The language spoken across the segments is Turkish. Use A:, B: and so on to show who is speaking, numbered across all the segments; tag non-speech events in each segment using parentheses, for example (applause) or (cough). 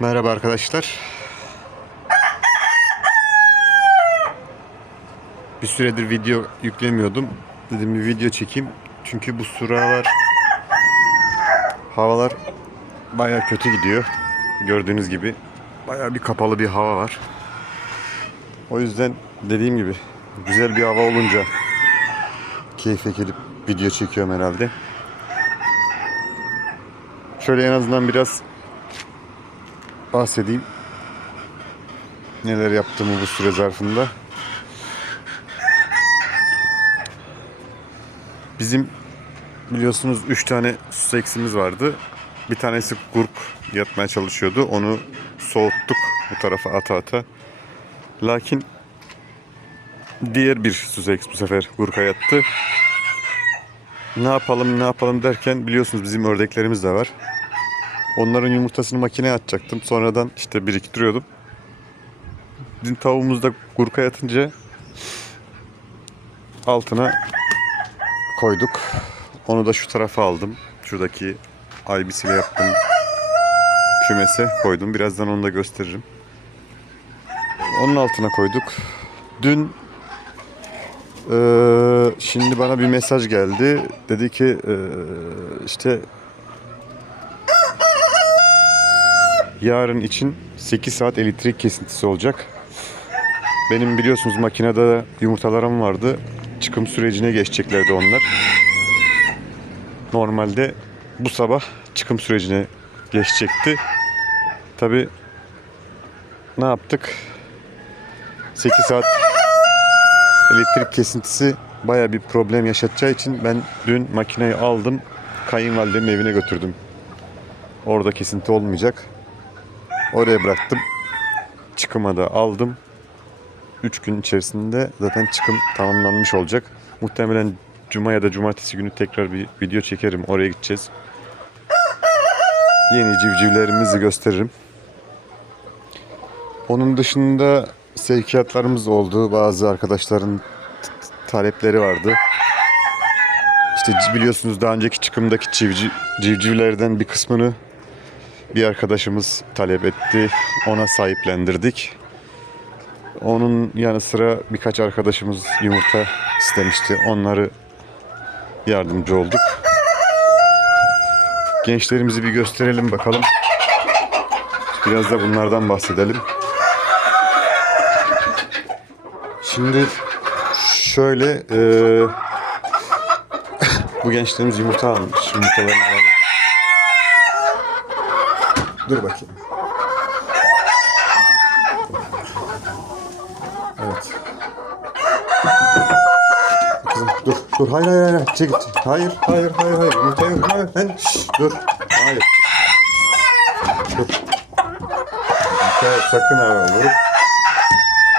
A: Merhaba arkadaşlar. Bir süredir video yüklemiyordum. Dedim bir video çekeyim. Çünkü bu sıralar havalar baya kötü gidiyor. Gördüğünüz gibi baya bir kapalı bir hava var. O yüzden dediğim gibi güzel bir hava olunca keyfe gelip video çekiyorum herhalde. Şöyle en azından biraz bahsedeyim. Neler yaptığımı bu süre zarfında. Bizim biliyorsunuz 3 tane Sussex'imiz vardı. Bir tanesi gurk yatmaya çalışıyordu. Onu soğuttuk bu tarafa ata ata. Lakin diğer bir Sussex bu sefer gurka yattı. Ne yapalım ne yapalım derken biliyorsunuz bizim ördeklerimiz de var. Onların yumurtasını makineye atacaktım. Sonradan işte biriktiriyordum. Bizim tavuğumuz da gurka yatınca altına koyduk. Onu da şu tarafa aldım. Şuradaki aybisiyle yaptım. Kümese koydum. Birazdan onu da gösteririm. Onun altına koyduk. Dün eee, şimdi bana bir mesaj geldi. Dedi ki eee, işte yarın için 8 saat elektrik kesintisi olacak. Benim biliyorsunuz makinede yumurtalarım vardı. Çıkım sürecine geçeceklerdi onlar. Normalde bu sabah çıkım sürecine geçecekti. Tabi ne yaptık? 8 saat elektrik kesintisi baya bir problem yaşatacağı için ben dün makineyi aldım. Kayınvalidenin evine götürdüm. Orada kesinti olmayacak. Oraya bıraktım. Çıkıma da aldım. 3 gün içerisinde zaten çıkım tamamlanmış olacak. Muhtemelen cuma ya da cumartesi günü tekrar bir video çekerim. Oraya gideceğiz. Yeni civcivlerimizi gösteririm. Onun dışında sevkiyatlarımız oldu. Bazı arkadaşların talepleri vardı. İşte biliyorsunuz daha önceki çıkımdaki civciv, civcivlerden bir kısmını bir arkadaşımız talep etti. Ona sahiplendirdik. Onun yanı sıra birkaç arkadaşımız yumurta istemişti. Onları yardımcı olduk. Gençlerimizi bir gösterelim bakalım. Biraz da bunlardan bahsedelim. Şimdi şöyle eee, (laughs) bu gençlerimiz yumurta almış. Yumurtalarını. Dur bakayım. Evet. Kızım dur dur hayır hayır hayır çek. Hayır hayır hayır hayır hayır hayır Şşş, dur hayır. Dur. Yumurta sakın ha vurup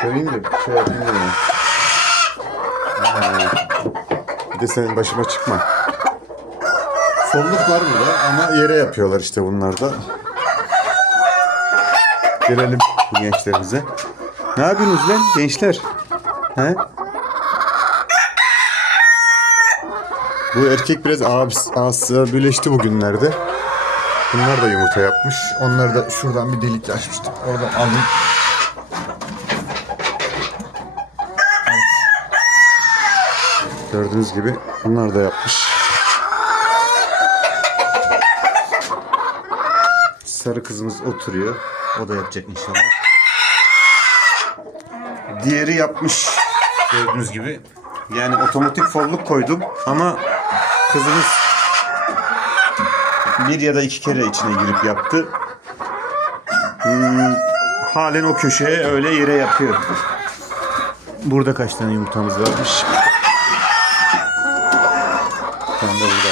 A: göreyim de şey yapayım. Hayır. Bir de senin başıma çıkma. Solluk var burada ama yere yapıyorlar işte bunlar da. Bu gençlerimize. Ne yapıyorsunuz lan gençler? He? Bu erkek biraz ağızla birleşti bugünlerde. Bunlar da yumurta yapmış. Onları da şuradan bir delik açmıştım. Oradan aldım. Gördüğünüz gibi bunlar da yapmış. Sarı kızımız oturuyor. O da yapacak inşallah. Diğeri yapmış. Gördüğünüz gibi. Yani otomatik folluk koydum ama kızımız bir ya da iki kere içine girip yaptı. Hmm, halen o köşeye öyle yere yapıyor. Burada kaç tane yumurtamız varmış? Tane de burada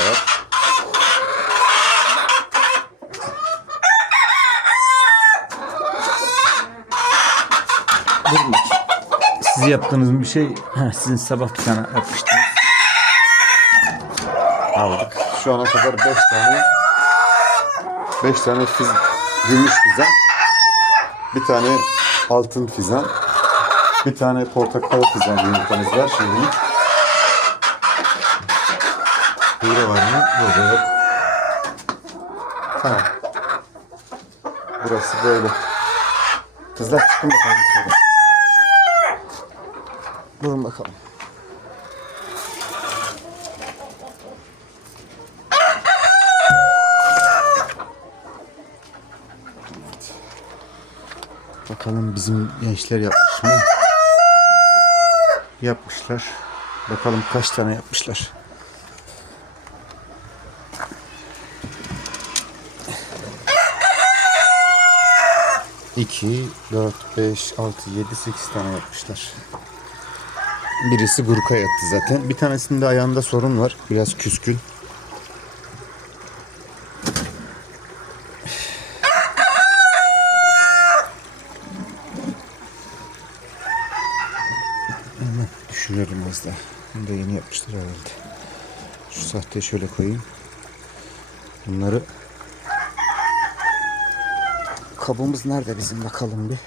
B: Durun. Siz yaptığınız bir şey, sizin sabah bir tane yapmıştınız.
A: aldık. Şu ana kadar 5 tane 5 tane fiz, gümüş fizan, bir tane altın fizan, bir tane portakal fizan yumurtamız var şimdilik. Burada var mı? Burada yok. Tamam. Burası böyle. Kızlar çıkın bakalım. Durun bakalım. Bakalım bizim gençler yapmış mı? Yapmışlar. Bakalım kaç tane yapmışlar. İki, dört, beş, altı, yedi, sekiz tane yapmışlar. Birisi guruka yattı zaten. Bir tanesinde ayağında sorun var. Biraz küskün. Hemen düşünüyorum az daha. Bunu da yeni yapmışlar herhalde. Şu sahteyi şöyle koyayım. Bunları kabımız nerede bizim bakalım bir.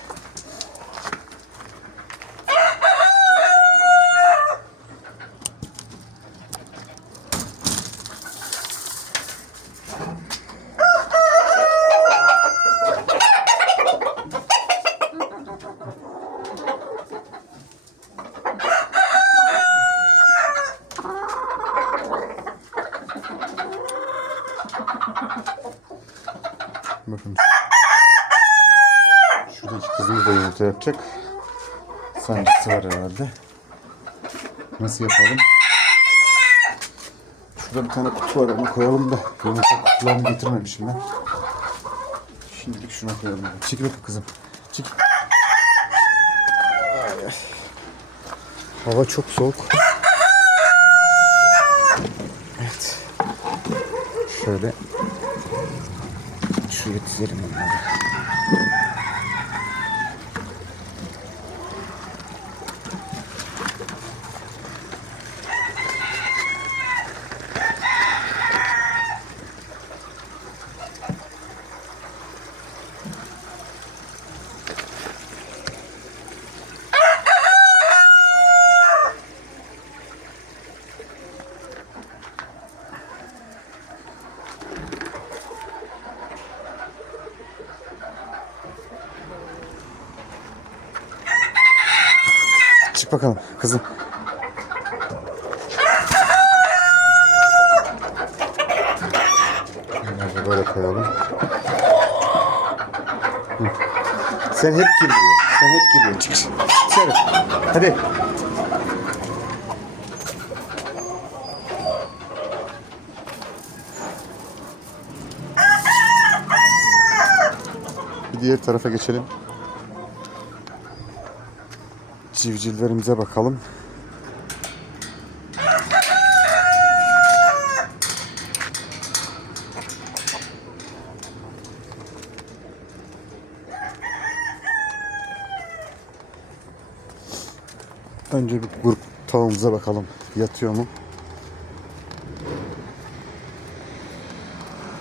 A: Bakın. Şurada iki kızımız da yumurta yapacak. Sancısı var herhalde. Nasıl yapalım? Şurada bir tane kutu var onu koyalım da yumurta kutularını getirmemişim ben. Şimdilik şuna koyalım. Çekil bakayım kızım. Çekil. Hava çok soğuk. Evet. Şöyle Şuraya dizelim onları. Çık bakalım kızım. Bunları böyle koyalım. Sen hep giriyor. Sen hep giriyor. Çık çık. Dışarı. Hadi. Bir diğer tarafa geçelim. Civcivlerimize bakalım. Önce bir grup tavuğumuza bakalım. Yatıyor mu?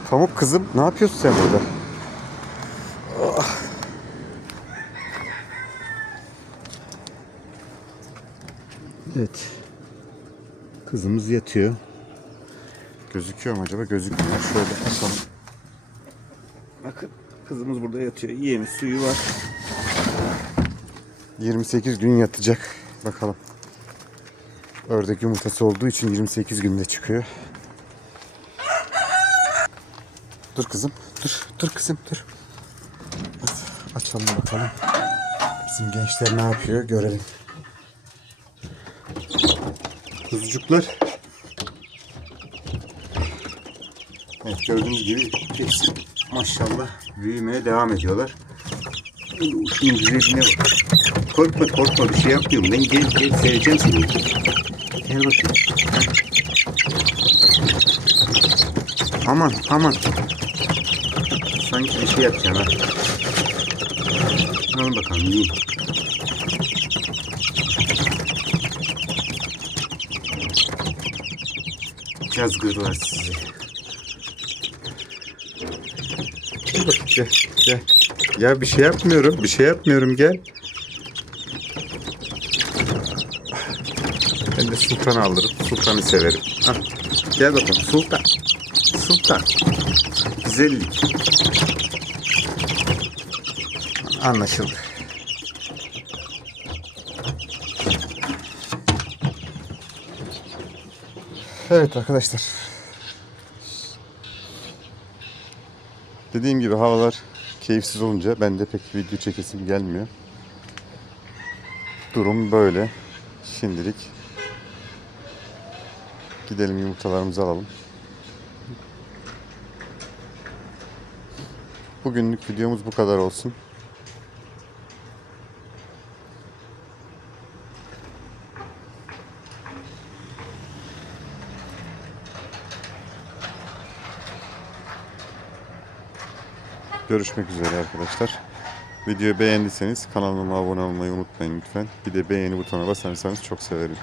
A: Pamuk kızım ne yapıyorsun sen burada? Evet. Kızımız yatıyor. Gözüküyor mu acaba? Gözükmüyor. Şöyle açalım. Bakın kızımız burada yatıyor. Yemi suyu var. 28 gün yatacak. Bakalım. Ördek yumurtası olduğu için 28 günde çıkıyor. Dur kızım. Dur. Dur kızım. Dur. Açalım bakalım. Bizim gençler ne yapıyor görelim. Kuzucuklar. Evet gördüğünüz gibi hepsi maşallah büyümeye devam ediyorlar. Şunun güzelliğine bak. Korkma korkma bir şey yapmıyorum. Ben gel gel seveceğim seni. Gel bakayım. Aman aman. Sanki bir şey yapacaksın ha. Alın bakalım yiyin. Cazgırlar sizi. Gel gel. Ya bir şey yapmıyorum, bir şey yapmıyorum gel. Ben de sultanı alırım, sultanı severim. Al, gel bakalım sultan. Sultan. Güzellik.
B: Anlaşıldı.
A: Evet arkadaşlar. Dediğim gibi havalar keyifsiz olunca ben de pek video çekesim gelmiyor. Durum böyle. Şimdilik gidelim yumurtalarımızı alalım. Bugünlük videomuz bu kadar olsun. Görüşmek üzere arkadaşlar. Videoyu beğendiyseniz kanalıma abone olmayı unutmayın lütfen. Bir de beğeni butonuna basarsanız çok sevinirim.